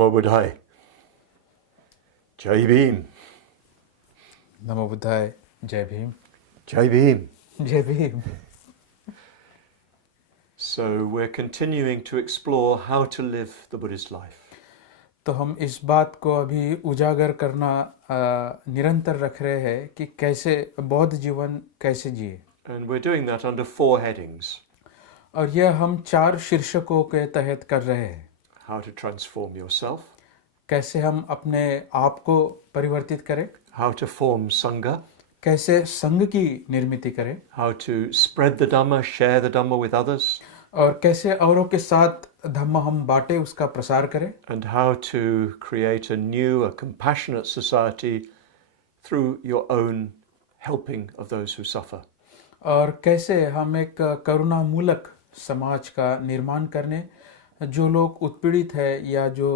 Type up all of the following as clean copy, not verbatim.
Namo Buddhaya. Jai Bhim. नमो बुद्धाय. जय Bhim. Jai Bhim. जय Bhim. So we're continuing to explore how to live the Buddhist life. तो हम इस बात को अभी उजागर करना निरंतर रख रहे हैं कि कैसे बौद्ध जीवन कैसे जिए. And we're doing that under 4 headings. और यह हम 4 शीर्षकों के तहत कर रहे हैं. How to transform yourself. कैसे हम अपने आप को परिवर्तित करें. How to form Sangha. कैसे संघ की निर्मित करें. How to spread the Dhamma, share the Dhamma with others. और कैसे औरों के साथ धम्म हम बांटे उसका प्रसार करें. And how to create a new, a compassionate society through your own helping of those who suffer. और कैसे हम एक करुणामूलक समाज का निर्माण करने जो लोग उत्पीड़ित है या जो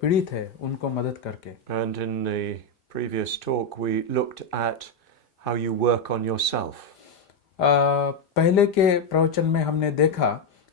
पीड़ित है उनको मदद करके. And in the previous talk we looked at how you work on yourself. पहले के प्रवचन में हमने देखा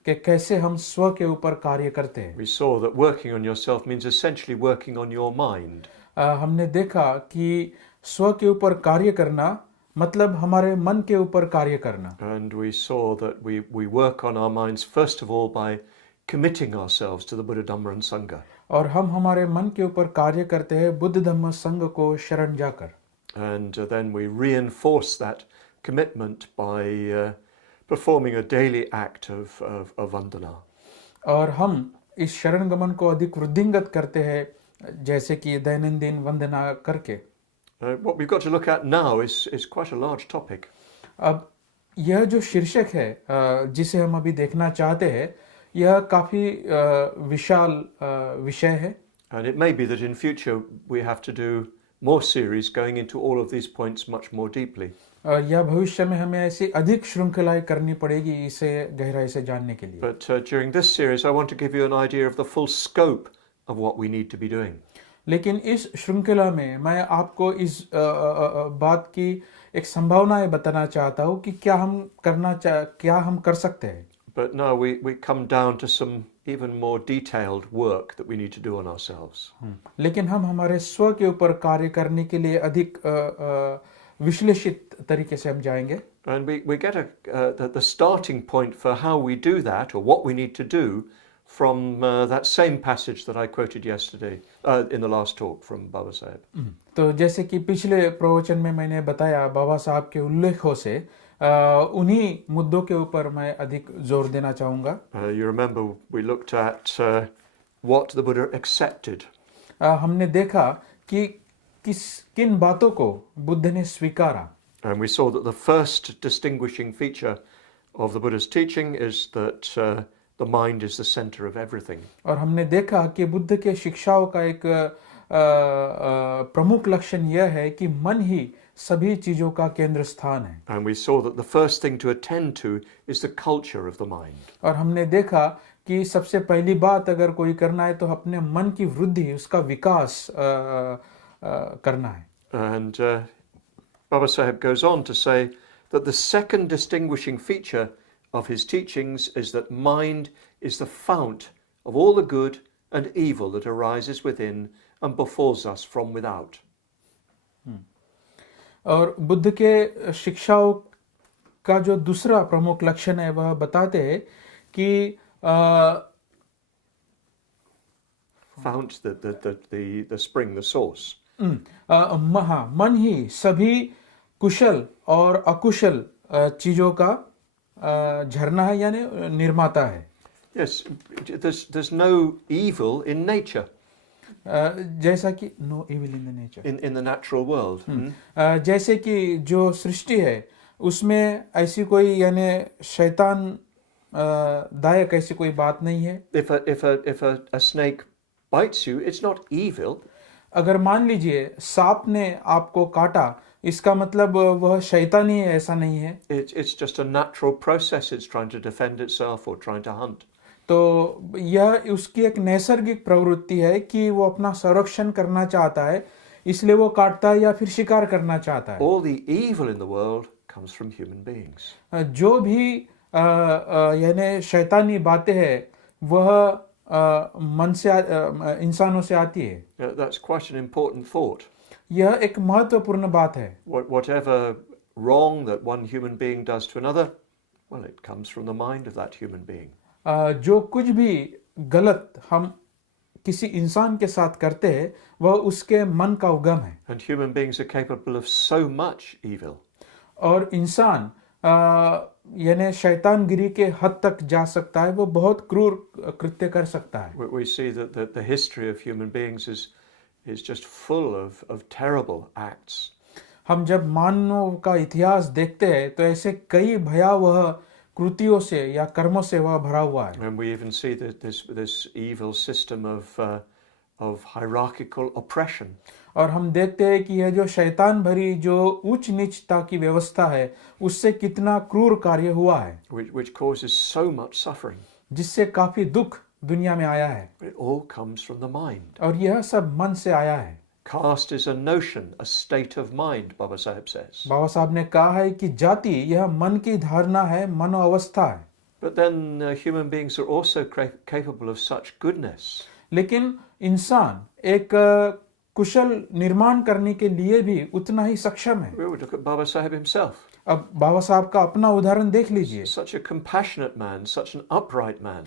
कि कैसे हम स्व के ऊपर कार्य करते हैं. We saw that working on yourself means essentially working on your mind. हमने देखा कि स्व के ऊपर कार्य करना मतलब हमारे मन के ऊपर कार्य करना. And we saw that we work on our minds first of all by committing ourselves to the Buddha, Dhamma and Sangha. और हम हमारे मन के ऊपर कार्य करते हैं बुद्ध धम्म संघ को शरण जाकर. And then we reinforce that commitment by performing a daily act of vandana. और हम इस शरण गमन को अधिक वृद्धिंगत करते हैं जैसे कि दैनंदिन वंदना करके. What we've got to look at now is quite a large topic. अब यह जो शीर्षक है जिसे हम अभी देखना चाहते हैं यह काफी विशाल विषय है. And it may be that in future we have to do more series going into all of these points much more deeply. या भविष्य में हमें ऐसी अधिक श्रृंखलाएं करनी पड़ेगी इसे गहराई से जानने के लिए. But during this series I want to give you an idea of the full scope of what we need to be doing. लेकिन इस श्रृंखला में मैं आपको इस बात की एक संभावनाएं बताना चाहता हूँ कि क्या हम कर सकते हैं. But now we come down to some even more detailed work that we need to do on ourselves. लेकिन हम हमारे स्व के ऊपर कार्य करने के लिए अधिक विश्लेषित तरीके से हम जाएंगे. And we get the starting point for how we do that or what we need to do from that same passage that I quoted yesterday in the last talk from Baba Sahib. तो जैसे कि पिछले प्रवचन में मैंने बताया बाबा साहब के उल्लेखों से उन्हीं मुद्दों के ऊपर मैं अधिक जोर देना चाहूँगा. You remember we looked at what the Buddha accepted. हमने देखा कि किन बातों को बुद्ध ने स्वीकारा. And we saw that the first distinguishing feature of the Buddha's teaching is that the mind is the center of everything. और हमने देखा कि बुद्ध के शिक्षाओं का एक प्रमुख लक्षण यह है कि मन ही सभी चीजों का केंद्र स्थान है. And we saw that the first thing to attend to is the culture of the mind. और हमने देखा कि सबसे पहली बात अगर कोई करना है तो अपने मन की वृद्धि उसका विकास करना है. And Baba Sahib goes on to say that the second distinguishing feature of his teachings is that mind is the fount of all the good and evil that arises within and befalls us from without. और बुद्ध के शिक्षाओं का जो दूसरा प्रमुख लक्षण है वह बताते हैं कि Fount, the spring, the source. मन ही सभी कुशल और अकुशल चीजों का झरना है यानी निर्माता है. Yes, there's no evil in nature. जैसा कि no evil in the nature. In the natural world. जैसे कि जो सृष्टि है उसमें ऐसी कोई यानी शैतान दायक ऐसी कोई बात नहीं है. If a snake bites you, it's not evil. अगर मान लीजिए सांप ने आपको काटा इसका मतलब वह शैतानी है ऐसा नहीं है. It's just a natural process. It's trying to defend itself or trying to hunt. तो यह उसकी एक नैसर्गिक प्रवृत्ति है कि वो अपना संरक्षण करना चाहता है इसलिए वो काटता है या फिर शिकार करना चाहता है. All the evil in the world comes from human beings. जो भी यानी शैतानी बातें हैं वह मन से इंसानों से आती है। That's quite an important thought. यह एक महत्वपूर्ण बात है। Whatever wrong that one human being does to another, well, it comes from the mind of that human being. जो कुछ भी गलत हम किसी इंसान के साथ करते हैं वह उसके मन का उगम है। And human beings are capable of so much evil. और इंसान यानी शैतानगिरी के हद तक जा सकता है, वो बहुत क्रूर कृत्य कर सकता है। We see that the history of human beings is just full of terrible acts. हम जब मानव का इतिहास देखते हैं तो ऐसे कई भयावह कृतियों से या कर्मों से वह भरा हुआ है। And we even see that this evil system of hierarchical oppression. और हम देखते हैं कि यह जो शैतान भरी जो उच्च नीचता की व्यवस्था है उससे कितना क्रूर कार्य हुआ है, Which causes so much suffering. जिससे काफी दुख दुनिया में आया है। It all comes from the mind. और यह सब मन से आया है। Caste is a notion, a state of mind, Baba Sahib says. बाबा साहब ने कहा है कि जाति यह मन की धारणा है, मनोअवस्था है। But then human beings are also capable of such goodness. लेकिन इंसान एक कुशल निर्माण करने के लिए भी उतना ही सक्षम है। We would look at Baba Sahib himself. अब बाबा साहब का अपना उदाहरण देख लीजिए। Such a compassionate man, such an upright man.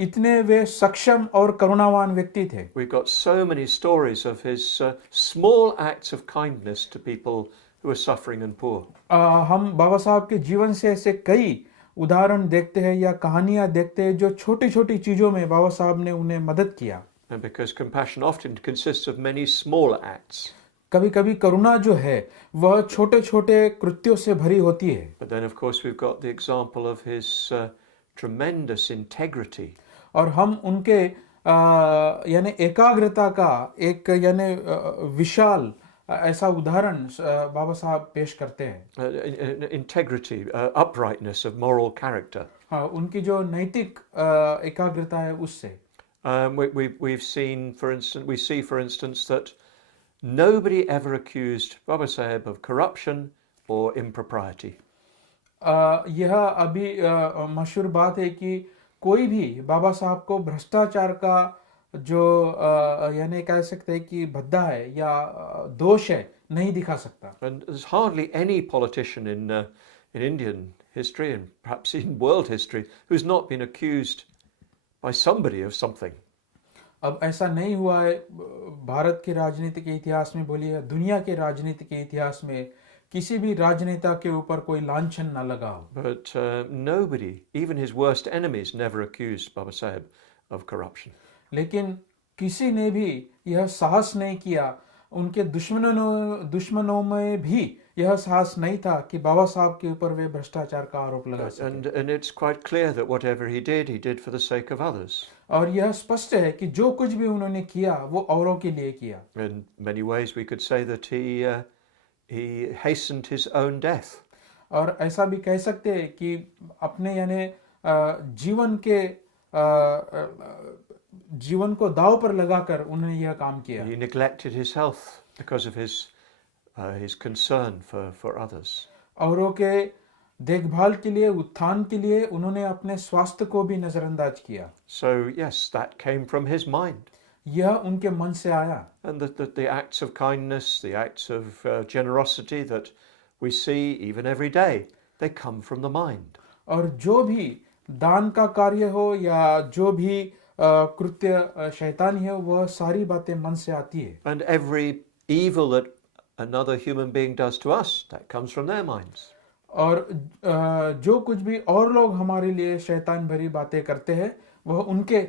इतने वे सक्षम और करुणावान व्यक्ति थे। We've got so many stories of his small acts of kindness to people who are suffering and poor. हम बाबा साहब के जीवन से ऐसे कई उदाहरण देखते हैं या कहानियां देखते हैं जो छोटी छोटी चीजों में बाबा साहब ने उन्हें मदद किया। And because compassion often consists of many small acts. कभी कभी करुणा जो है वह छोटे छोटे कृत्यों से भरी होती है। But then of course we've got the example of his tremendous integrity. और हम उनके यानी एकाग्रता का एक यानी विशाल ऐसा उदाहरण बाबा साहब पेश करते हैं। Integrity, uprightness of moral character. हाँ, उनकी जो नैतिक एकाग्रता है उससे We've seen, for instance, we see, for instance, that nobody ever accused Baba Sahib of corruption or impropriety. यह अभी मशहूर बात है कि कोई भी बाबा साहब को भ्रष्टाचार का जो यानी कह सकते हैं कि भद्दा है या दोष है नहीं दिखा सकता। And there's hardly any politician in Indian history and perhaps in world history who's not been accused by somebody of something. अब ऐसा नहीं हुआ है भारत के राजनीति के इतिहास में, बोलिए दुनिया के राजनीति के इतिहास में किसी भी राजनेता के ऊपर कोई लांछन ना लगा हो। But nobody, even his worst enemies, never accused Baba Sahib of corruption. लेकिन किसी ने भी यह साहस नहीं किया, उनके दुश्मनों में भी यह साहस नहीं था कि बाबा साहब के ऊपर वे भ्रष्टाचार का आरोप लगा सके। And it's quite clear that whatever he did for the sake of others. और यह स्पष्ट है कि जो कुछ भी उन्होंने किया वो औरों के लिए किया। In many ways we could say that he hastened his own death. और ऐसा भी कह सकते हैं कि अपने यानी जीवन को दांव पर लगाकर उन्होंने यह काम किया। He neglected his health because of his concern for others. औरों के देखभाल के लिए, उत्थान के लिए उन्होंने अपने स्वास्थ्य को भी नजरअंदाज किया। So yes, that came from his mind. यह उनके मन से आया। And the acts of kindness, the acts of generosity that we see even every day, they come from the mind. और जो भी दान का कार्य हो या जो भी कृत्य शैतानी है वह सारी बातें मन से आती है। And every evil that another human being does to us, that comes from their minds. और जो कुछ भी और लोग हमारे लिए शैतान भरी बातें करते हैं वह उनके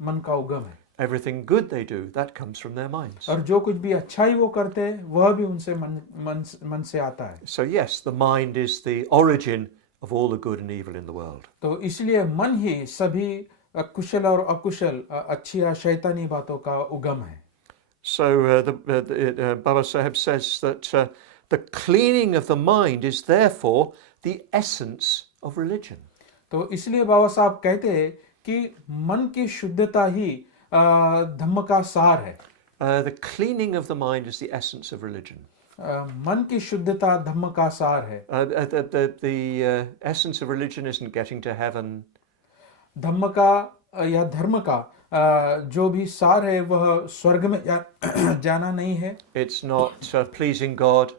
मन का उगम है। Everything good they do, that comes from their minds. और जो कुछ भी अच्छाई वो करते हैं वह भी उनसे मन से आता है। So yes, the mind is the origin of all the good and evil in the world. तो इसलिए मन ही सभी कुशल और अकुशल, अच्छी या शैतानी बातों का उगम है। So Baba Sahib says that the cleaning of the mind is therefore the essence of religion. तो इसलिए बाबा साहब कहते हैं कि मन की शुद्धता ही धम्म का सार है। The cleaning of the mind is the essence of religion. मन की शुद्धता धम्म का सार है। The essence of religion isn't getting to heaven. धम्म का या धर्म का जो भी सार है वह स्वर्ग में जाना नहीं है। It's not pleasing God.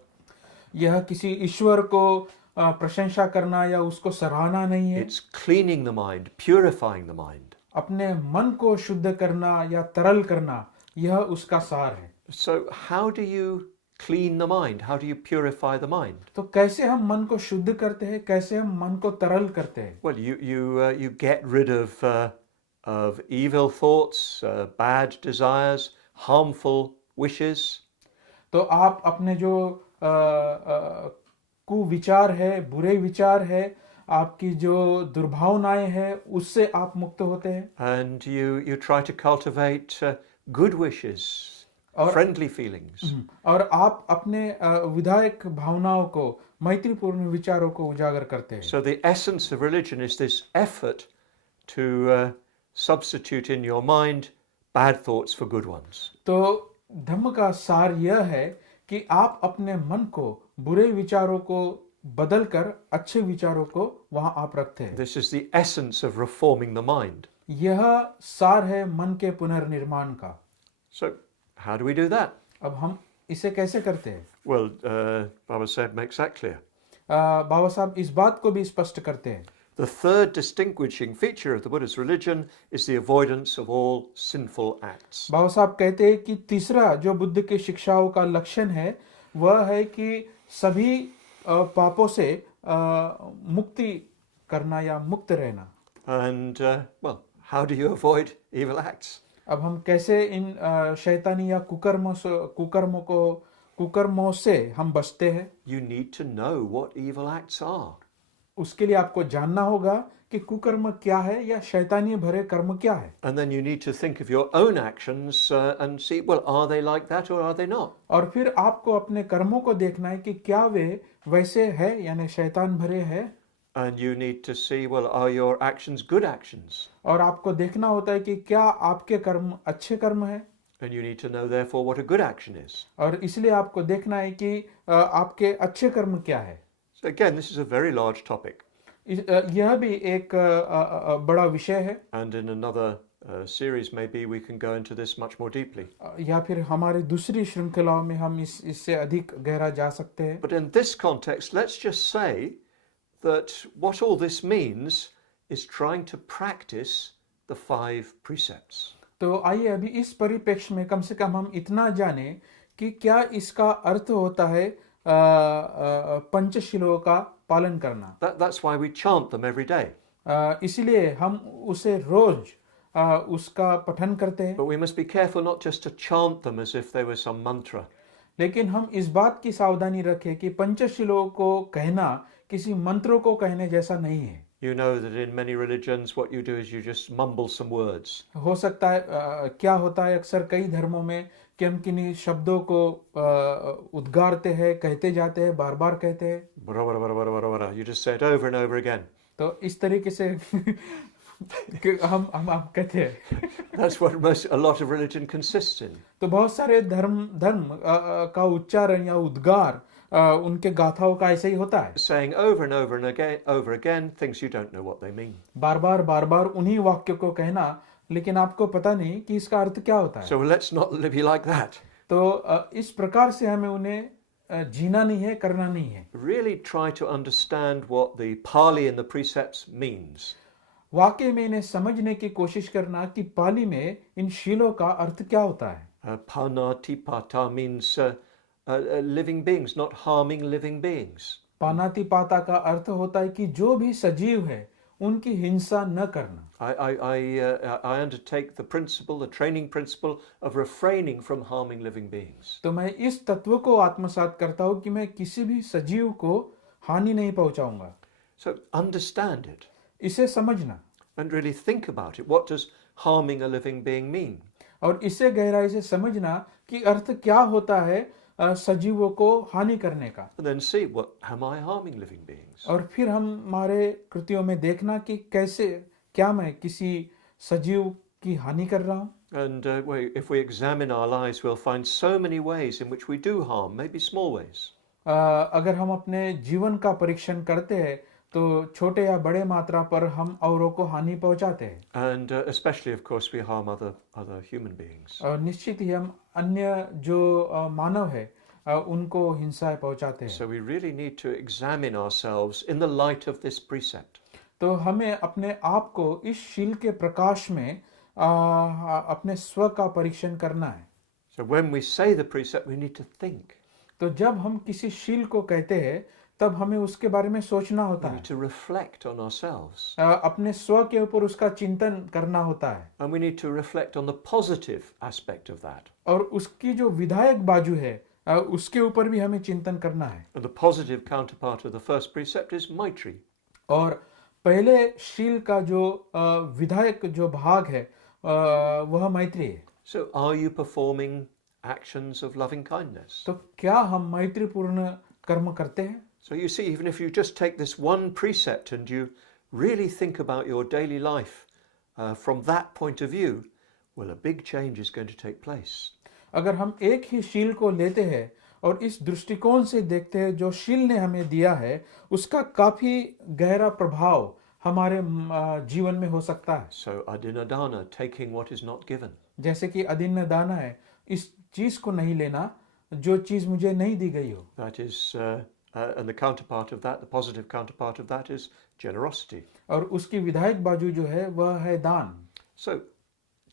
यह किसी ईश्वर को प्रशंसा करना या उसको सराहना नहीं है। It's cleaning the mind, purifying the mind. अपने मन को शुद्ध करना या तरल करना, यह उसका सार है। So how do you clean the mind? How do you purify the mind? तो कैसे हम मन को शुद्ध करते हैं, कैसे हम मन को तरल करते हैं? Well, you get rid of evil thoughts, bad desires, harmful wishes. तो आप अपने जो कुविचार है, बुरे विचार है, आपकी जो दुर्भावनाएं हैं, उससे आप मुक्त होते हैं। And you try to cultivate good wishes, और- friendly feelings. और आप अपने विधायक भावनाओं को, मैत्रीपूर्ण विचारों को उजागर करते हैं। So the essence of religion is this effort to substitute in your mind bad thoughts for good ones. तो धम्म का सार यह है कि आप अपने मन को, बुरे विचारों को बदलकर अच्छे विचारों को वहां आप रखते हैं। This is the essence of reforming the mind. यह सार है मन के पुनर्निर्माण का। So how do we do that? अब हम इसे कैसे करते हैं? Well, Baba Sahib makes that clear. बाबा साहब इस बात को भी स्पष्ट करते हैं। The third distinguishing feature of the Buddha's religion is the avoidance of all sinful acts. बाबा साहब कहते हैं कि तीसरा जो बुद्ध की शिक्षाओं का लक्षण है वह है कि सभी पापों से मुक्ति करना या मुक्त रहना। And, well, how do you avoid evil acts? अब हम कैसे इन शैतानी या कुकर्मों से हम बचते हैं? You need to know what evil acts are. उसके लिए आपको जानना होगा कि कुकर्म क्या है या शैतानी भरे कर्म क्या है। And then you need to think of your own actions and see, well, are they like that or are they not? और फिर आपको अपने कर्मों को देखना है कि क्या वे वैसे है यानी शैतान भरे है। And you need to see, well, are your actions good actions? और आपको देखना होता है कि क्या आपके कर्म अच्छे कर्म है। And you need to know, therefore, what a good action is. और इसलिए आपको देखना है कि आपके अच्छे कर्म क्या है। So again, this is a very large topic. यह भी एक बड़ा विषय है। And in another series, maybe we can go into this much more deeply. या फिर हमारी दूसरी श्रृंखलाओं में हम इससे अधिक गहरा जा सकते हैं। But in this context, let's just say that what all this means is trying to practice the 5 precepts. तो आइए अभी इस परिप्रेक्ष्य में कम से कम हम इतना जाने कि क्या इसका अर्थ होता है पंचशीलों का पालन करना। That's why we chant them every day. इसलिए हम उसे रोज उसका पठन करते हैं। But we must be careful not just to chant them as if they were some mantra. लेकिन हम इस बात की सावधानी रखें कि पंचशीलों को कहना किसी मंत्रों को कहने जैसा नहीं है। You know that in many religions what you do is you just mumble some words. हो सकता है क्या होता है अक्सर कई धर्मों में कि हम किन्हीं शब्दों को उद्गारते हैं, कहते जाते हैं, बार बार कहते हैं। Bara, bara, bara, bara, bara, bara. You just say it over and over again. तो इस तरीके से कि हम कहते हैं। That's what a lot of religion consists in. तो बहुत सारे धर्म का उच्चारण या उद्गार उनके गाथाओं का ऐसे ही होता है। Saying over and over again things you don't know what they mean. बार बार उन्हीं वाक्यों को कहना, लेकिन आपको पता नहीं कि इसका अर्थ क्या होता है। So let's not be like that. तो इस प्रकार से हमें उन्हें जीना नहीं है, करना नहीं है। Really try to understand what the Pali and the precepts means. वाकई में इन्हें समझने की कोशिश करना कि पाली में इन शीलों का अर्थ क्या होता है। Panatipata means living beings, not harming living beings. पानातिपाता का अर्थ होता है कि जो भी सजीव है उनकी हिंसा न करना। I undertake the principle, the training principle of refraining from harming living beings. तो मैं इस तत्व को आत्मसात करता हूँ कि मैं किसी भी सजीव को हानि नहीं पहुंचाऊंगा। So understand it इसे समझना and really think about it. What does harming a living being mean? और इसे गहराई से समझना कि अर्थ क्या होता है सजीवों को हानि करने का। And then see, what am I harming living beings? और फिर हमारे कृतियों में देखना कि कैसे, क्या मैं किसी सजीव की हानि कर रहा हूँ। And if we examine our lives, we'll find so many ways in which we do harm, maybe small ways. अगर हम अपने जीवन का परीक्षण करते हैं तो छोटे या बड़े मात्रा पर हम औरों को हानि पहुंचाते हैं And especially, of course, we harm other human beings. और निश्चित ही हम अन्य जो मानव है उनको हिंसा पहुंचाते हैं So we really need to examine ourselves in the light of this precept. तो हमें अपने आप को इस शील के प्रकाश में अपने स्व का परीक्षण करना है So when we say the precept, we need to think. तो जब हम किसी शील को कहते हैं तब हमें उसके बारे में सोचना We होता need है to reflect on ourselves. अपने स्व के ऊपर उसका चिंतन करना होता है And we need to reflect on the positive aspect of that. और उसकी जो विधायक बाजू है उसके ऊपर भी हमें चिंतन करना है And the positive counterpart of the first precept is Maitri. और पहले शील का जो विधायक जो भाग है वह मैत्री है So are you performing actions of loving kindness? तो क्या हम मैत्रीपूर्ण कर्म करते हैं So you see, even if you just take this one precept and you really think about your daily life from that point of view, well, a big change is going to take place. अगर हम एक ही शील को लेते हैं और इस दृष्टिकोण से देखते हैं जो शील ने हमें दिया है उसका काफी गहरा प्रभाव हमारे जीवन में हो सकता है So adinadana, taking what is not given. जैसे कि अदिन्न दाना है इस चीज को नहीं लेना जो चीज मुझे नहीं दी गई हो That is, and the counterpart of that, the positive counterpart of that is generosity. और उसकी विधायक बाजू जो है वह है दान So,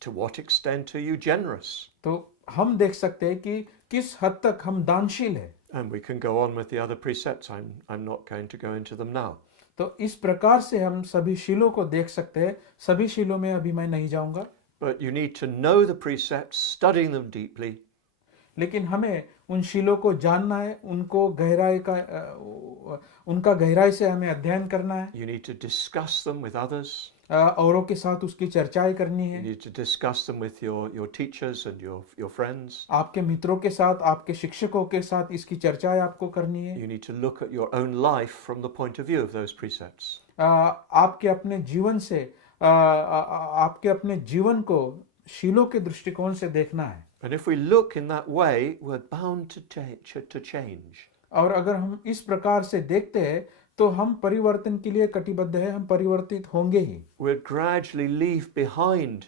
to what extent are you generous? तो हम देख सकते हैं कि किस हद तक हम दानशील है And we can go on with the other precepts. I'm not going to go into them now. तो इस प्रकार से हम सभी शीलों को देख सकते हैं सभी शीलों में अभी मैं नहीं जाऊंगा But you need to know the precepts, studying them deeply, लेकिन हमें उन शीलों को जानना है उनको गहराई का उनका गहराई से हमें अध्ययन करना है you need to discuss them with others, औरों के साथ उसकी चर्चाएं करनी you है need to discuss them with your teachers and your friends. आपके मित्रों के साथ आपके शिक्षकों के साथ इसकी चर्चाएं आपको करनी है You need to look at your own life from the point of view of those precepts. आपके अपने जीवन से आपके अपने जीवन को शीलों के दृष्टिकोण से देखना है And if we look in that way, we're bound to change. और अगर हम इस प्रकार से देखते हैं तो हम परिवर्तन के लिए कटिबद्ध है हम परिवर्तित होंगे ही We'll gradually leave behind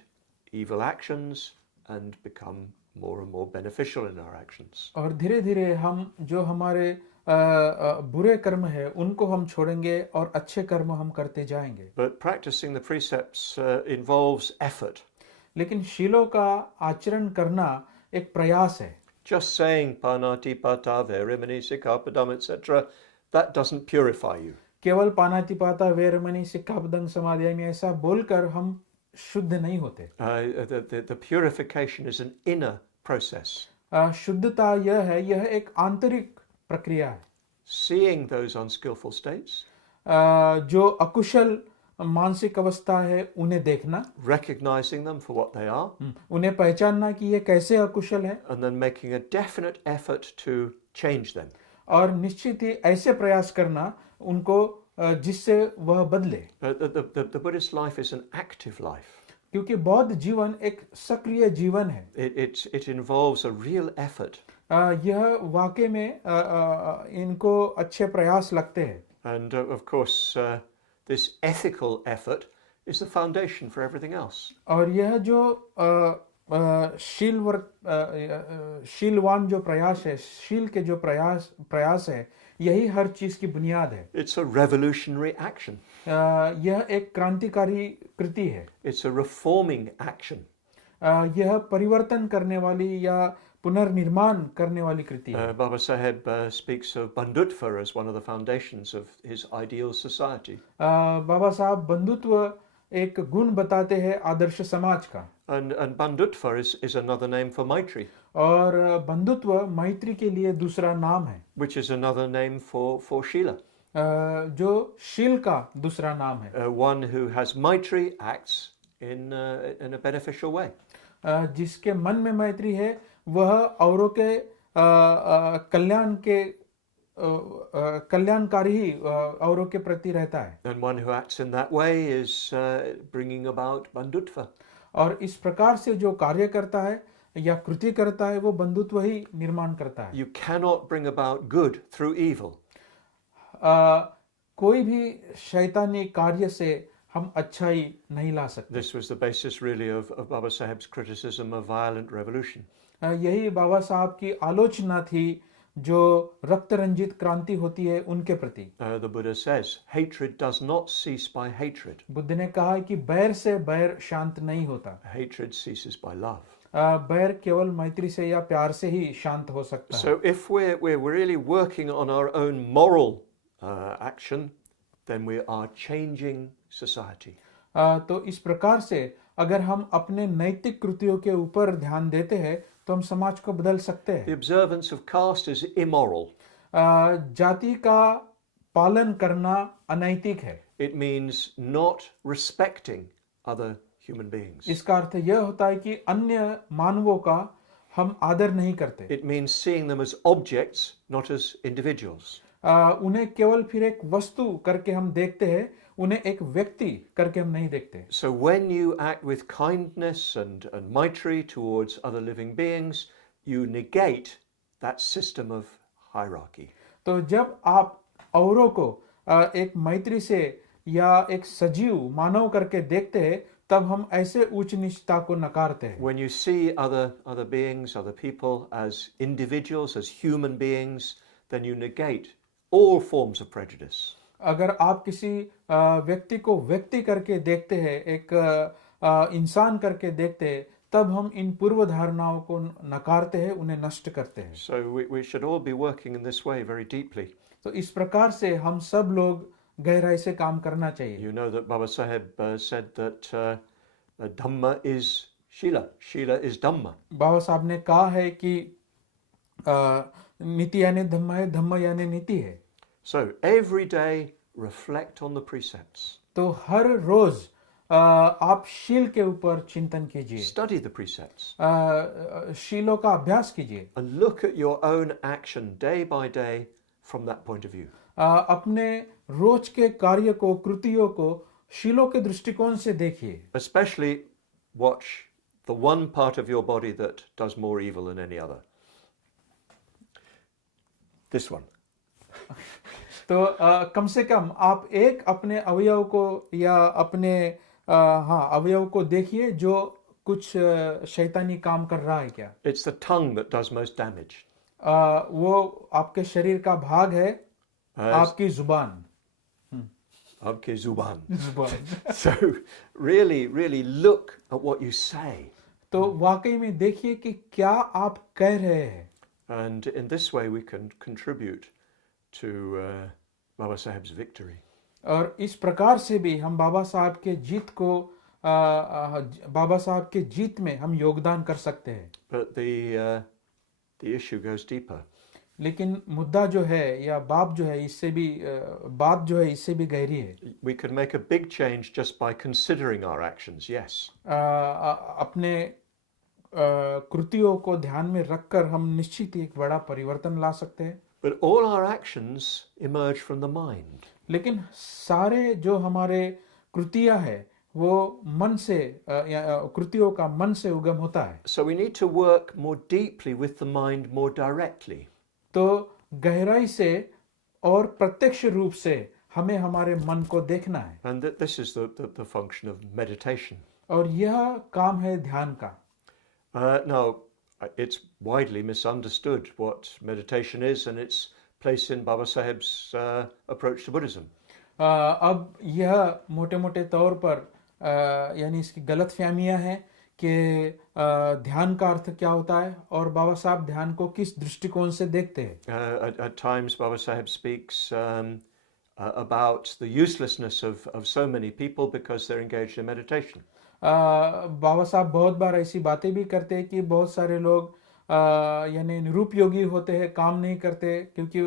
evil actions and become more and more beneficial in our actions. और धीरे धीरे हम जो हमारे बुरे कर्म है उनको हम छोड़ेंगे और अच्छे कर्म हम करते जाएंगे But practicing the precepts involves effort. लेकिन शीलों का आचरण करना एक प्रयास है Just saying panati pata verimani sikhapadam etc. that doesn't purify you. केवल पानातिपाता वेरमणि सिक्खापदं समाधियामि ऐसा बोलकर हम शुद्ध नहीं होते The purification is an inner process. शुद्धता यह एक आंतरिक प्रक्रिया है Seeing those unskillful states, जो अकुशल मानसिक अवस्था है उन्हें देखना recognizing them for what they are, उन्हें पहचानना कि ये कैसे अकुशल है and then making a definite effort to change them. और निश्चित ही ऐसे प्रयास करना उनको जिससे वह बदले The Buddhist life is an active life. क्योंकि बौद्ध जीवन एक सक्रिय जीवन है It involves a real effort. यह वाकई में इनको अच्छे प्रयास लगते हैं And of course, this ethical effort is the foundation for everything else. और यह जो शीलवान जो प्रयास है शील के जो प्रयास है यही हर चीज की बुनियाद है It's a revolutionary action. यह एक क्रांतिकारी कृति है It's a reforming action. यह परिवर्तन करने वाली या पुनर्निर्माण करने वाली कृति है Baba Saheb speaks of Bandutva as one of the foundations of his ideal society. बाबा साहब बंधुत्व एक गुण बताते हैं आदर्श समाज का And Bandutva is another name for Maitri, और बंधुत्व मैत्री के लिए दूसरा नाम है which is another name for Shila. जो शील का दूसरा नाम है One who has Maitri acts in a beneficial way. जिसके मन में मैत्री है वह औरों के कल्याण के कल्याणकारी ही औरों के प्रति रहता है And one who acts in that way is bringing about Bandutva. और इस प्रकार से जो कार्य करता है या कृति करता है वो बंधुत्व ही निर्माण करता है You cannot bring about good through evil. कोई भी शैतानी कार्य से हम अच्छाई नहीं ला सकते। This was the basis really of Baba Saheb's criticism of violent revolution. यही बाबा साहब की आलोचना थी जो रक्त रंजित क्रांति होती है उनके प्रति। The Buddha says, hatred does not cease by hatred. Buddha ने कहा है कि बैर से बैर शांत नहीं होता। Hatred ceases by love. बैर केवल मैत्री से या प्यार से ही शांत हो सकता है। So if we're really working on our own moral action, then we are changing society. तो इस प्रकार से अगर हम अपने नैतिक कृतियों के ऊपर ध्यान देते हैं तो हम समाज को बदल सकते The हैं। observance of caste is immoral. जाति का पालन करना अनैतिक है। It means not respecting other human beings. इसका अर्थ यह होता है कि अन्य मानवों का हम आदर नहीं करते। It means seeing them as objects, not as individuals. उन्हें केवल फिर एक वस्तु करके हम देखते हैं, उन्हें एक व्यक्ति करके हम नहीं देखते। So when you act with kindness and maitri towards other living beings, you negate that system of hierarchy. तो जब आप औरों को एक मैत्री से या एक सजीव मानव करके देखते हैं तब हम ऐसे ऊंच नीचता को नकारते हैं। When you see other beings, other people as individuals, as human beings, then you negate all forms of prejudice. अगर आप किसी व्यक्ति को व्यक्ति करके देखते हैं, एक इंसान करके देखते हैं, तब हम इन पूर्व धारणाओं को नकारते हैं, उन्हें नष्ट करते हैं। So we should all be working in this way very deeply. तो इस प्रकार से हम सब लोग गहराई से काम करना चाहिए। You know that Baba Saheb said that Dhamma is Shila. Shila is Dhamma. बाबा साहब ने कहा है कि नीति यानी धम्म है, धम्म यानी नीति है। So every day reflect on the precepts. तो हर रोज आप शील के ऊपर चिंतन कीजिए, Study the precepts शीलों का अभ्यास कीजिए, and look at your own action day by day from that point of view. अपने रोज के कार्य को, कृतियों को शीलों के दृष्टिकोण से देखिए। Especially watch the one part of your body that does more evil than any other. This one. तो कम से कम आप एक अपने अवयव को या अपने अवयव को देखिए जो कुछ शैतानी काम कर रहा है क्या। It's the tongue that does most damage. वो आपके शरीर का भाग है, आपकी जुबान। Abke Zuban. जुबान। So really look at what you say. तो वाकई में देखिए कि क्या आप कह रहे हैं। And in this way we can contribute to Baba Saheb's victory. और इस प्रकार से भी हम बाबा साहब के जीत को बाबा साहब के जीत में हम योगदान कर सकते हैं। But the issue goes deeper. लेकिन मुद्दा जो है या बात जो है इससे भी गहरी है। We could make a big change just by considering our actions, yes. अपने कृतियों को ध्यान में रखकर हम निश्चित ही एक बड़ा परिवर्तन ला सकते हैं। But all our actions emerge from the mind. लेकिन सारे जो हमारे कृतियां है वो मन से कृतियों का मन से उगम होता है। So we need to work more deeply with the mind more directly. तो गहराई से और प्रत्यक्ष रूप से हमें हमारे मन को देखना है। And this is the function of meditation. और यह काम है ध्यान का। Now, it's widely misunderstood what meditation is and its place in Baba Saheb's approach to Buddhism. अब यह मोटे मोटे तौर पर यानी इसकी गलतफहमियां हैं कि ध्यान का अर्थ क्या होता है और बाबा साहब ध्यान को किस दृष्टिकोण से देखते हैं। At times Baba Saheb speaks about the uselessness of so many people because they're engaged in meditation. बाबा साहब बहुत बार ऐसी बातें भी करते हैं कि बहुत सारे लोग यानी निरुपयोगी होते हैं, काम नहीं करते क्योंकि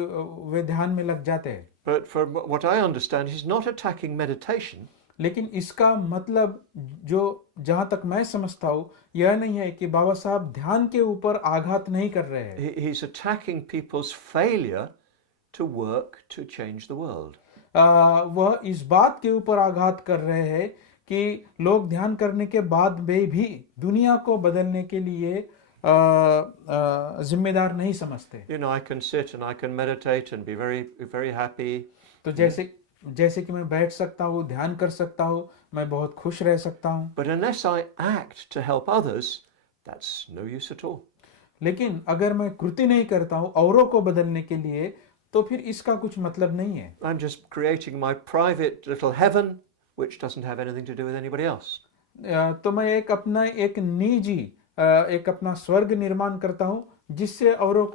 वे ध्यान में लग जाते हैं। But from what I understand, he's not attacking meditation. लेकिन इसका मतलब जो जहां तक मैं समझता हूँ यह नहीं है कि बाबा साहब ध्यान के ऊपर आघात नहीं कर रहे हैं। He's attacking people's failure to work to change the world. वह इस बात के ऊपर आघात कर रहे हैं कि लोग ध्यान करने के बाद भी दुनिया को बदलने के लिए जिम्मेदार नहीं समझते। You know, I can sit and I can meditate and be very, very happy. तो जैसे जैसे कि मैं बैठ सकता हूँ, ध्यान कर सकता हूँ, मैं बहुत खुश रह सकता हूँ। But unless I act to help others, that's no use at all. लेकिन अगर मैं कृति नहीं करता हूँ औरों को बदलने के लिए, तो फिर इसका कुछ मतलब नहीं है। I'm just creating my private little heaven, which doesn't have anything to do with anybody else. तो मैं एक निजी एक अपना स्वर्ग निर्माण करता हूँ, जिससे औरों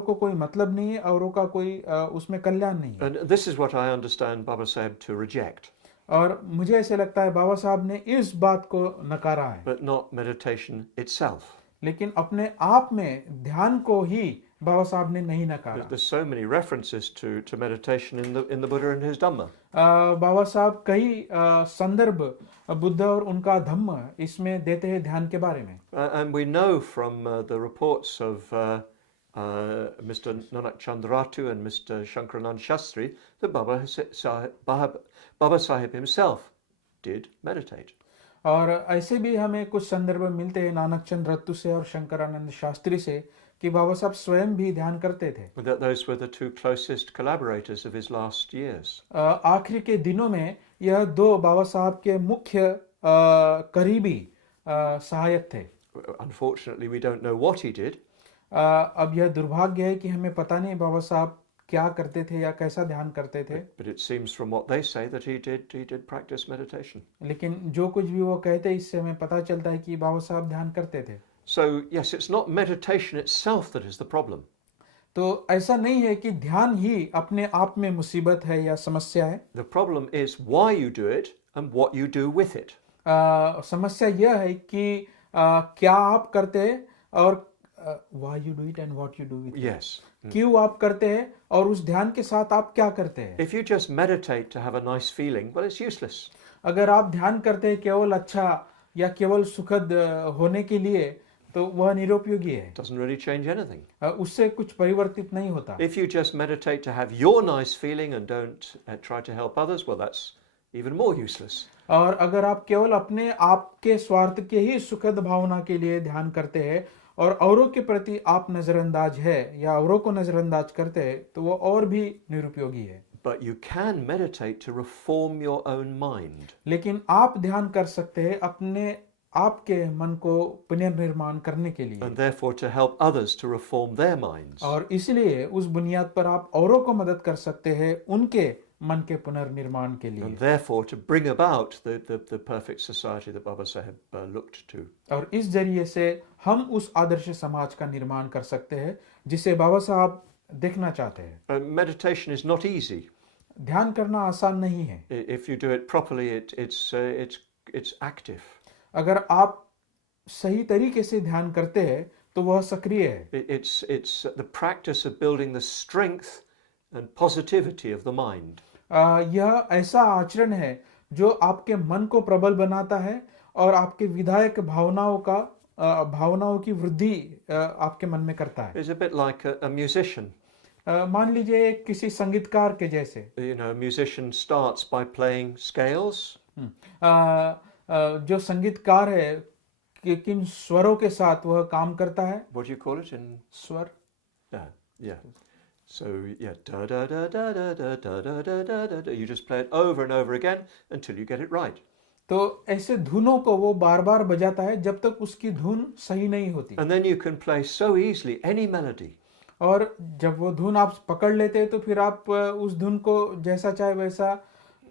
को कोई मतलब नहीं है, औरों का कोई उसमें कल्याण नहीं है। And this is what I understand Baba Sahib to reject, और मुझे ऐसे लगता है बाबा साहब ने इस बात को नकारा है, but not meditation itself. लेकिन अपने आप में ध्यान को ही बाबा साहब ने नहीं नकारा। There's so many references to meditation in the Buddha and his Dhamma. बाबा साहब कई संदर्भ बुद्ध और उनका धम्म इसमें देते हैं ध्यान के बारे में। And we know from the reports of Mr. Nanak Chandratu and Mr. Shankaranand Shastri that Baba Sahib himself did meditate. और ऐसे भी हमें कुछ संदर्भ मिलते हैं नानक चंद रत्तु से और शंकरानंद शास्त्री से कि बाबा साहब स्वयं भी ध्यान करते थे। That those were the two closest collaborators of his last years. आखिरी के दिनों में यह दो बाबा साहब के मुख्य करीबी सहायक थे। Unfortunately, we don't know what he did, अब यह दुर्भाग्य है कि हमें पता नहीं बाबा साहब क्या करते थे या कैसा ध्यान करते थे, but it seems from what they say that he did practice meditation. लेकिन जो कुछ भी वो कहते इससे हमें पता चलता है कि बाबा साहब ध्यान करते थे। So yes, it's not meditation itself that is the problem. तो ऐसा नहीं है कि ध्यान ही अपने आप में मुसीबत है या समस्या है। The problem is why you do it and what you do with it. समस्या यह है कि क्या आप करते हैं और why you do it and what you do with it. Yes. क्यों आप करते हैं और उस ध्यान के साथ आप क्या करते हैं। If you just meditate to have a nice feeling, well, it's useless. अगर आप ध्यान करते हैं केवल अच्छा या केवल सुखद होने के लिए, तो वह निरुपयोगी है। It doesn't really change anything. उससे कुछ परिवर्तित नहीं होता। If you just meditate to have your nice feeling and don't try to help others, well, that's even more useless. और अगर आप केवल अपने आप के स्वार्थ के ही सुखद भावना के लिए ध्यान करते हैं और औरों के प्रति आप नजरअंदाज है या औरों को नजरअंदाज करते हैं, तो वो और भी निरुपयोगी है। But you can meditate to reform your own mind. लेकिन आप ध्यान कर सकते हैं अपने आपके मन को पुनर्निर्माण करने के लिए, And therefore to help others to reform their minds. और इसलिए उस बुनियाद पर आप औरों को मदद कर सकते हैं उनके मन के पुनर्निर्माण के लिए, And therefore to bring about the perfect society that Baba Sahib looked to. और इस जरिए से हम उस आदर्श समाज का निर्माण कर सकते हैं जिसे बाबा साहब देखना चाहते हैं। Meditation is not easy. ध्यान करना आसान नहीं है। If you do it properly, it's active. अगर आप सही तरीके से ध्यान करते हैं तो वह सक्रिय है। It's the practice of building the strength and positivity of the mind. यह ऐसा आचरण है जो आपके मन को प्रबल बनाता है और आपके विधायक भावनाओं की वृद्धि आपके मन में करता है। It's a bit like a musician. मान लीजिए किसी संगीतकार के जैसे। You know, a musician starts by playing scales. जो संगीतकार है किन स्वरों के साथ वह काम करता है। What do you call it in स्वर। yeah. So yeah, da da da da da da da da da da da da. You just play it over and over again until you get it right. तो ऐसे धुनों को वो बार बार बजाता है जब तक उसकी धुन सही नहीं होती। And then you can play so easily any melody. और जब वो धुन आप पकड़ लेते हैं तो फिर आप उस धुन को जैसा चाहे वैसा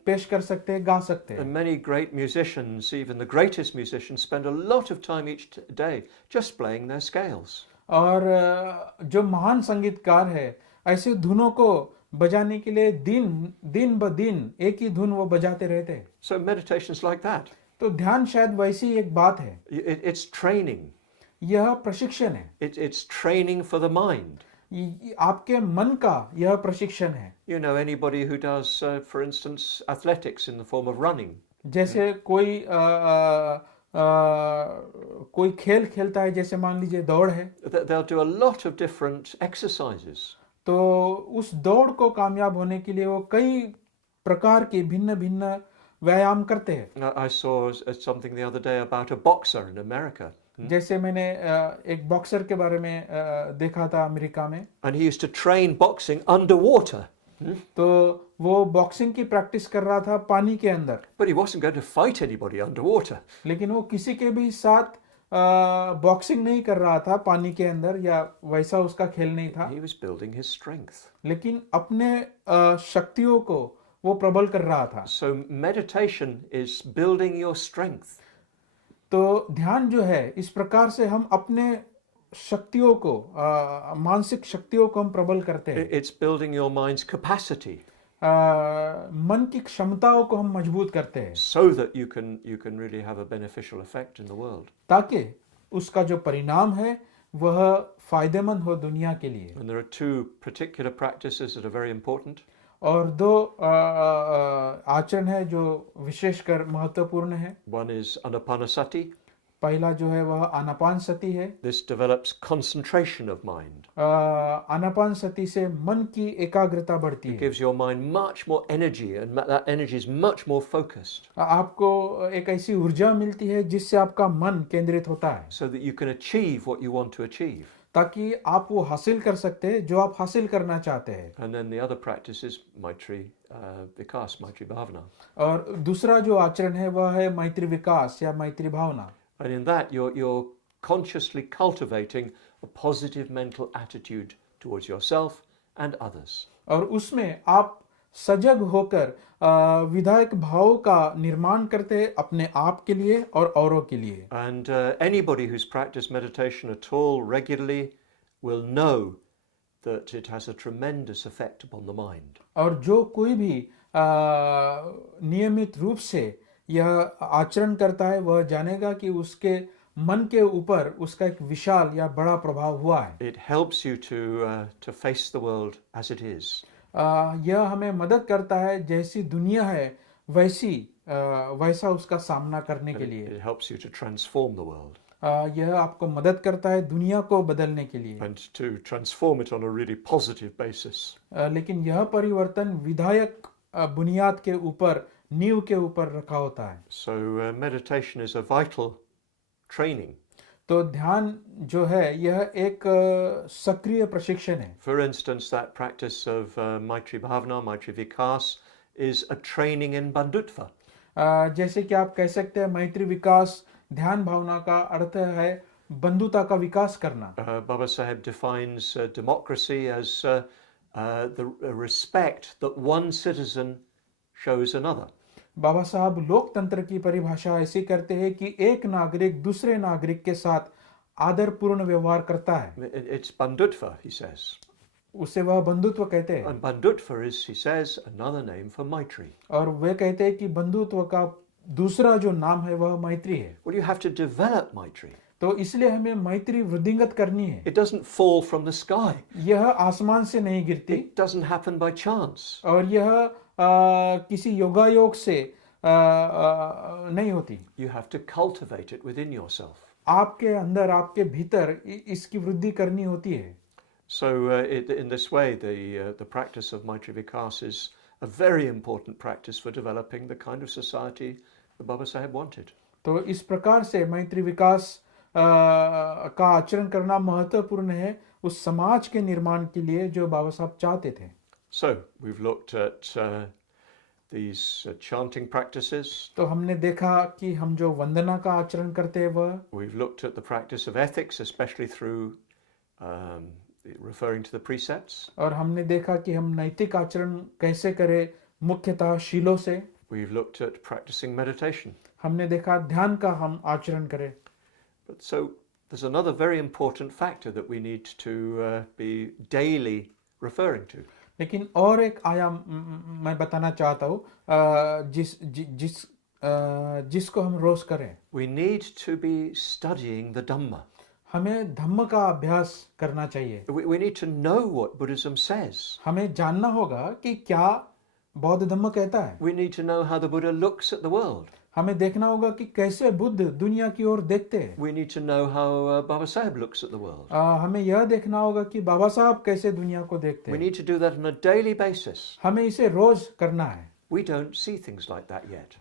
पेश कर सकते हैं, गा सकते हैं। And many great musicians, even the greatest musicians, spend a lot of time each day just playing their scales. और जो महान संगीतकार है ऐसे धुनों को बजाने के लिए दिन ब दिन एक ही धुन वो बजाते रहते हैं। So meditation's like that. तो ध्यान शायद वैसी एक बात है। It's training. यह प्रशिक्षण है। It's training for the mind. आपके मन का यह प्रशिक्षण है। You know, anybody who does, for instance, athletics in the form of running. जैसे कोई खेल खेलता है, जैसे मान लीजिए दौड़ है, They'll do a lot of different exercises. तो उस दौड़ को कामयाब होने के लिए वो कई प्रकार के भिन्न भिन्न व्यायाम करते हैं। I saw something the other day about a boxer in America. जैसे मैंने एक बॉक्सर के बारे में देखा था अमेरिका में। And he used to train boxing underwater. तो वो बॉक्सिंग की प्रैक्टिस कर रहा था पानी के अंदर, But he wasn't going to fight anybody underwater. लेकिन वो किसी के भी साथ बॉक्सिंग नहीं कर रहा था पानी के अंदर, या वैसा उसका खेल नहीं था, He was building his strength. लेकिन अपने शक्तियों को वो प्रबल कर रहा था. So meditation is building your strength. तो ध्यान जो है, इस प्रकार से हम अपने शक्तियों को, मानसिक शक्तियों को हम प्रबल करते हैं. It's building your mind's capacity मन की क्षमताओं को हम मजबूत करते हैं, so that you can really have a beneficial effect in the world. ताकि उसका जो परिणाम है वह फायदेमंद हो दुनिया के लिए. And there are two particular practices that are very important. और दो आचरण है जो विशेषकर महत्वपूर्ण है. One is anapanasati. पहला जो है वह आनापान सती है. This develops concentration of mind. आनापान सती से मन की एकाग्रता बढ़ती It है. gives your mind much more energy, and that energy is much more focused, आपको एक ऐसी ऊर्जा मिलती है जिससे आपका मन केंद्रित होता है, so that you can achieve what you want to achieve. ताकि आप वो हासिल कर सकते हैं जो आप हासिल करना चाहते हैं. And then the other practice is Maitri Vikas, Maitri Bhavana. और दूसरा जो आचरण है वह है मैत्री विकास या मैत्री भावना. And in that, you're consciously cultivating a positive mental attitude towards yourself and others. और उसमें आप सजग होकर विधायक भाव का निर्माण करते हैं अपने आप के लिए और औरों के लिए. And anybody who's practiced meditation at all regularly will know that it has a tremendous effect upon the mind. और जो कोई भी नियमित रूप से यह आचरण करता है वह जानेगा कि उसके मन के ऊपर उसका एक विशाल या बड़ा प्रभाव हुआ है. It helps you to face the world as it is. यह हमें मदद करता है, जैसी दुनिया है वैसा उसका सामना करने के लिए. It helps you to transform the world यह आपको मदद करता है दुनिया को बदलने के लिए. and to transform it on a really positive basis. लेकिन यह परिवर्तन विधायक बुनियाद के ऊपर, नींव के ऊपर रखा होता है. So meditation is a vital training. तो ध्यान जो है यह एक सक्रिय प्रशिक्षण है. For instance, that practice of Maitri Bhavana, Maitri Vikas, is a training in Bandutva. जैसे कि आप कह सकते हैं मैत्री विकास ध्यान भावना का अर्थ है बंधुता का विकास करना. Baba Sahib defines democracy as the respect that one citizen shows another. बाबा साहब लोकतंत्र की परिभाषा ऐसी करते हैं कि एक नागरिक दूसरे नागरिक के साथ आदरपूर्ण व्यवहार करता है. It's Bandutva, he says. उसे वह बंधुत्व कहते हैं. And Bandutva is, he says, another name for Maitri. और वे कहते हैं कि बंधुत्व का दूसरा जो नाम है वह मैत्री है. Well, you have to develop Maitri. तो इसलिए हमें मैत्री वृद्धिंगत करनी है. It doesn't fall from the sky. यह आसमान से नहीं गिरती. It doesn't happen by chance. और यह किसी योगायोग से नहीं होती. You have to cultivate it within yourself. आपके अंदर, आपके भीतर इसकी वृद्धि करनी होती है. So in this way, the practice of Maitri Vikas is a very important practice for developing the kind of society that Baba Sahib wanted. तो इस प्रकार से मैत्री विकास का आचरण करना महत्वपूर्ण है उस समाज के निर्माण के लिए जो बाबा साहब चाहते थे. So we've looked at these chanting practices. तो हमने देखा कि हम जो वंदना का आचरण करते हैं वह. We've looked at the practice of ethics, especially through referring to the precepts. और हमने देखा कि हम नैतिक आचरण कैसे करें, मुख्यतः शीलों से. We've looked at practicing meditation. हमने देखा ध्यान का हम आचरण करें. But so there's another very important factor that we need to be daily referring to. लेकिन और एक आयाम मैं बताना चाहता हूँ जिसको हम रोज करें. We need to be studying the Dhamma. हमें धम्म का अभ्यास करना चाहिए. We need to know what Buddhism says. हमें जानना होगा कि क्या बौद्ध धम्म कहता है. We need to know how the Buddha looks at the world. हमें देखना होगा कि कैसे बुद्ध दुनिया की ओर देखते हैं. We need to know how Baba Sahib looks at the world. हमें यह देखना होगा कि बाबा साहब कैसे दुनिया को देखते We हैं. need to do that on a daily basis. हमें इसे रोज करना है. We don't see things like that yet.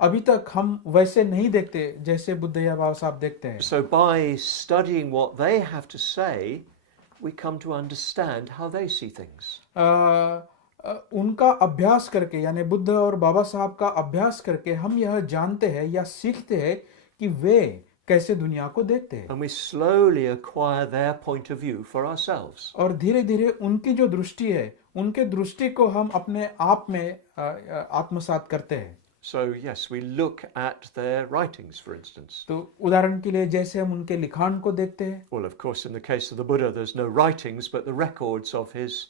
अभी तक हम वैसे नहीं देखते जैसे बुद्ध या बाबा साहब देखते हैं. So by studying what they have to say, we come to understand how they see things. उनका अभ्यास करके यानी बुद्ध और बाबा साहब का अभ्यास करके हम यह जानते हैं या सीखते हैं कि वे कैसे दुनिया को देखते हैं And we slowly acquire their point of view for ourselves. और धीरे धीरे उनकी जो दृष्टि है उनके दृष्टि को हम अपने आप में आत्मसात करते हैं। So, yes, we look at their writings, for instance. तो उदाहरण के लिए जैसे हम उनके लिखान को देखते हैं, Well, of course, in the case of the Buddha, there's no writings, but the records of his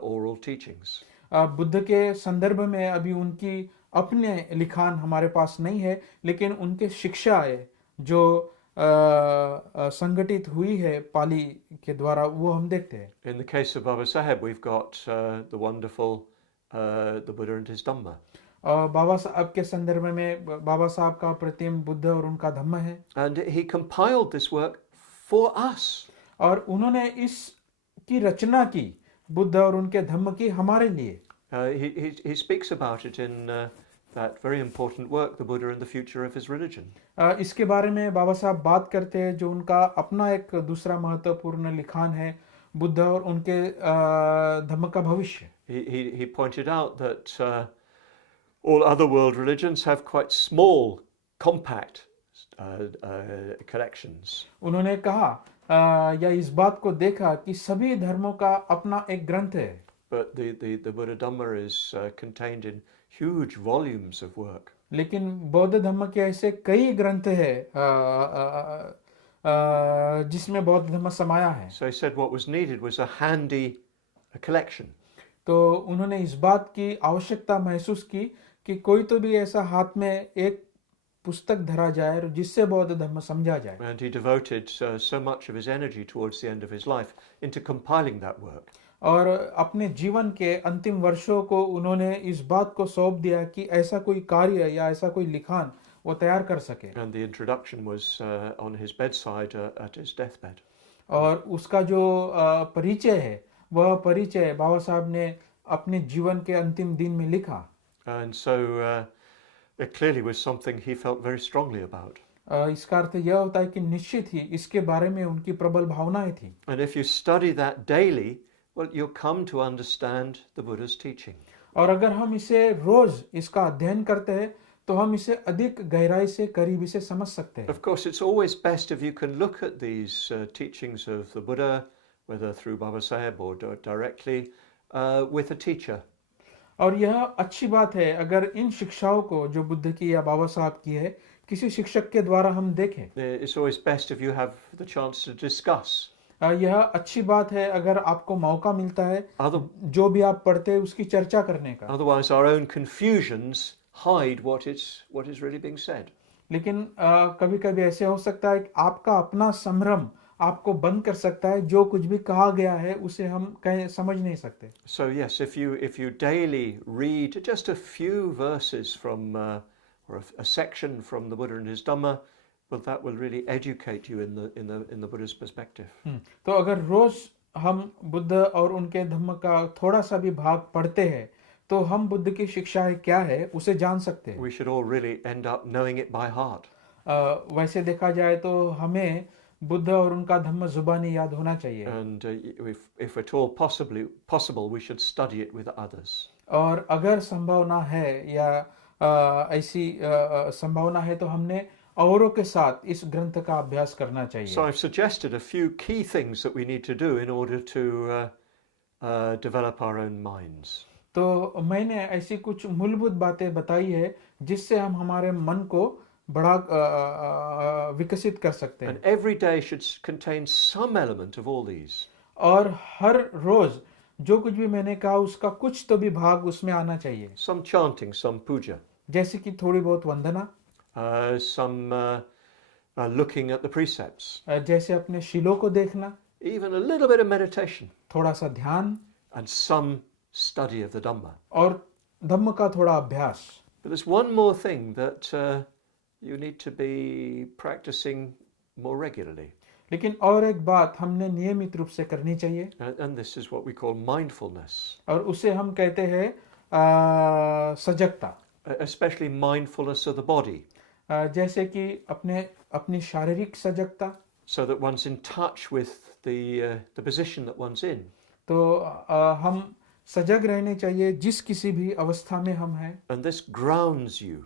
oral teachings. Buddha के संदर्भ में अभी उनकी अपने लिखान हमारे पास नहीं है, लेकिन उनके शिक्षाएं जो संगठित हुई है पाली के द्वारा वो हम देखते हैं। In the case of Baba Saheb, we've got the wonderful the Buddha and his Dhamma. और बाबा साहब के संदर्भ में बाबा साहब का प्रतिम बुद्ध और उनका धम्म है And he compiled this work for us. और उन्होंने इसकी रचना की बुद्ध और उनके धम्म की हमारे लिए। He speaks about it in that very important work, The Buddha and the Future of His Religion. इसके बारे में बाबा साहब बात करते हैं जो उनका अपना एक दूसरा महत्वपूर्ण लिखान है, बुद्ध और उनके धम्म का भविष्य। He pointed out that all other world religions have quite small, compact collections. उन्होंने कहा या इस बात को देखा कि सभी धर्मों का अपना एक ग्रंथ है, But the Buddha Dhamma is contained in huge volumes of work. लेकिन बौद्ध धर्म के ऐसे कई ग्रंथ है जिसमें बौद्ध धर्म समाया है। So he said what was needed was a handy collection. तो उन्होंने इस बात की आवश्यकता महसूस की कि कोई तो भी ऐसा हाथ में एक पुस्तक धरा जाए जिससे बौद्ध धर्म समझा जाए। And he devoted so much of his energy towards the end of his life into compiling that work. और अपने जीवन के अंतिम वर्षों को उन्होंने इस बात को सौंप दिया कि ऐसा कोई कार्य या ऐसा कोई लिखान वो तैयार कर सके। And the introduction was on his bedside at his deathbed. और उसका जो परिचय है वह परिचय बाबा साहब ने अपने जीवन के अंतिम दिन में लिखा। And so it clearly was something he felt very strongly about. इसका अर्थ यह होता है कि निश्चित ही इसके बारे में उनकी प्रबल भावनाएं थी। And if you study that daily, well, you'll come to understand the Buddha's teaching. और अगर हम इसे रोज इसका अध्ययन करते हैं तो हम इसे अधिक गहराई से करीबी से समझ सकते हैं। Of course, it's always best if you can look at these teachings of the Buddha, whether through Baba Saheb or directly with a teacher. और यह अच्छी बात है अगर इन शिक्षाओं को जो बुद्ध की या बाबा साहब की है किसी शिक्षक के द्वारा हम देखें। It's always best if you have the chance to discuss. यह अच्छी बात है अगर आपको मौका मिलता है Other, जो भी आप पढ़ते हैं उसकी चर्चा करने का। otherwise, our own confusions hide what is really being said. लेकिन कभी कभी ऐसे हो सकता है कि आपका अपना संभ्रम आपको बंद कर सकता है, जो कुछ भी कहा गया है उसे हम समझ नहीं सकते। So yes, if you daily read just a few verses from or a section from the Buddha and his Dhamma, well, that will really educate you in the Buddha's perspective. तो अगर रोज हम बुद्ध और उनके धम्म का थोड़ा सा भी भाग पढ़ते हैं तो हम बुद्ध की शिक्षाएं क्या है उसे जान सकते हैं। We should all really end up knowing it by heart. वैसे देखा जाए तो हमें बुद्ध और उनका धम्म जुबानी याद होना चाहिए। And if at all possible, we should study it with others. और अगर संभावना है या ऐसी संभावना है तो हमने औरों के साथ इस ग्रंथ का अभ्यास करना चाहिए। So I've suggested a few key things that we need to do in order to develop our own minds. तो मैंने ऐसी कुछ मूलभूत बातें बताई है जिससे हम हमारे मन को बड़ा विकसित कर सकते हैं। And every day should contain some element of all these. और हर रोज जो कुछ भी मैंने कहा उसका कुछ तो भी भाग उसमें आना चाहिए। Some chanting, some puja. जैसे कि थोड़ी बहुत वंदना, some looking at the precepts. जैसे अपने शीलों को देखना, Even a little bit of meditation. थोड़ा सा ध्यान, And some study of the Dhamma. और धम्म का थोड़ा अभ्यास। But there's one more thing that you need to be practicing more regularly. लेकिन और एक बात हमने नियमित रूप से करनी चाहिए, And this is what we call mindfulness. और उसे हम कहते हैं सजगता। Especially mindfulness of the body. जैसे कि अपनी शारीरिक सजगता, So that one's in touch with the position that one's in. तो हम सजग रहने चाहिए जिस किसी भी अवस्था में हम हैं। And this grounds you.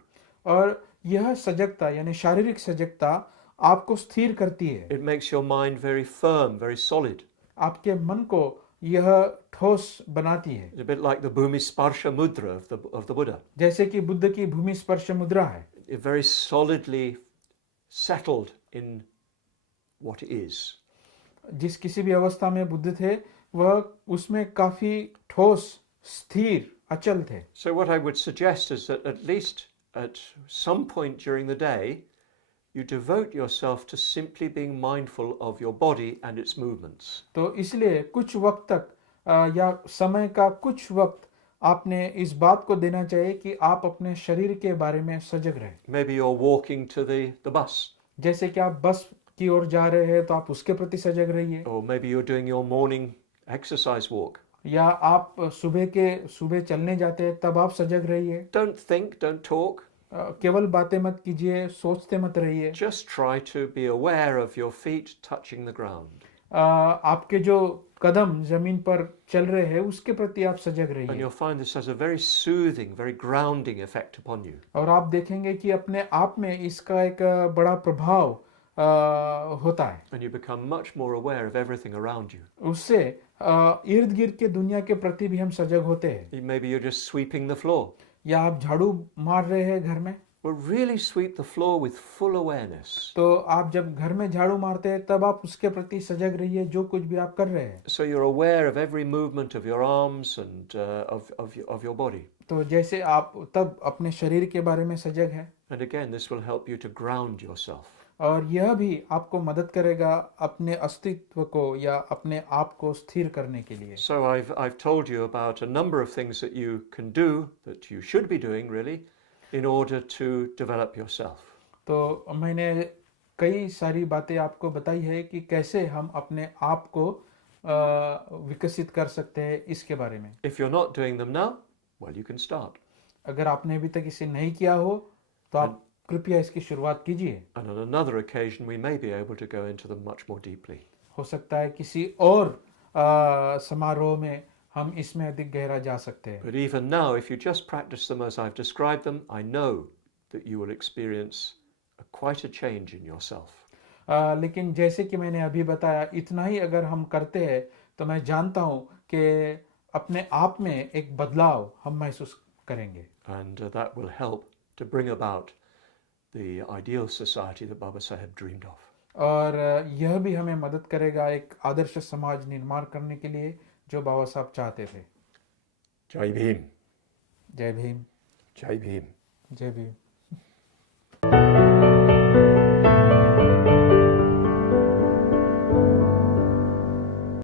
और यह सजगता यानी शारीरिक सजगता आपको स्थिर करती है। It makes your mind very firm, very solid. आपके मन को यह ठोस बनाती है, It's a bit like the Bhumisparsha mudra of the Buddha. जैसे कि बुद्ध की भूमि स्पर्श मुद्रा है। It's very solidly settled in what is. जिस किसी भी अवस्था में बुद्ध थे वह उसमें काफी ठोस, स्थिर, अचल थे। So what I would suggest is that at least at some point during the day, you devote yourself to simply being mindful of your body and its movements. तो इसलिए कुछ वक्त तक या समय का कुछ वक्त आपने इस बात को देना चाहिए कि आप अपने शरीर के बारे में सजग रहें। Maybe you're walking to the bus, जैसे कि आप बस की ओर जा रहे हैं तो आप उसके प्रति सजग रहिए, or maybe you're doing your morning exercise walk. या आप सुबह चलने जाते हैं तब आप सजग रहिए। Don't think, don't talk. केवल बातें मत कीजिए, सोचते मत रहिए। Just try to be aware of your feet touching the ground. आपके जो कदम जमीन पर चल रहे हैं उसके प्रति आप सजग And रहिए। you'll find this has a very soothing, very grounding effect upon you. और आप देखेंगे कि अपने आप में इसका एक बड़ा प्रभाव होता है। And you become much more aware of everything around you. उससे इर्द गिर्द के दुनिया के प्रति भी हम सजग होते हैं। Maybe you're just sweeping the floor. या आप झाड़ू मार रहे हैं घर में, Well, really sweep the floor with full awareness. तो आप जब घर में झाड़ू मारते हैं तब आप उसके प्रति सजग रहिए जो कुछ भी आप कर रहे हैं। So you're aware of every movement of your arms and of your body. तो जैसे आप तब अपने शरीर के बारे में सजग हैं। And again, this will help you to ground yourself. और यह भी आपको मदद करेगा अपने अस्तित्व को या अपने आप को स्थिर करने के लिए। So I've told you about a number of things that you can do, that you should be doing really, in order to develop yourself. तो मैंने कई सारी बातें आपको बताई है कि कैसे हम अपने आप को विकसित कर सकते हैं इसके बारे में। If you're not doing them now, well, you can start. अगर आपने अभी तक इसे नहीं किया हो तो आप कृपया इसकी शुरुआत कीजिए। And on another occasion, we may be able to go into them much more deeply. हो सकता है किसी और समारोह में हम इसमें अधिक गहरा जा सकते हैं। But even now, if you just practice them as I've described them, I know that you will experience quite a change in yourself. लेकिन जैसे कि मैंने अभी बताया, इतना ही अगर हम करते हैं तो मैं जानता हूँ कि अपने आप में एक बदलाव हम महसूस करेंगे। And that will help to bring about the ideal society that Baba Saheb dreamed of. और यह भी हमें मदद करेगा एक आदर्श समाज निर्माण करने के लिए जो बाबा साहब चाहते थे। Jai Bhim. जय भीम। Jai Bhim. जय भीम।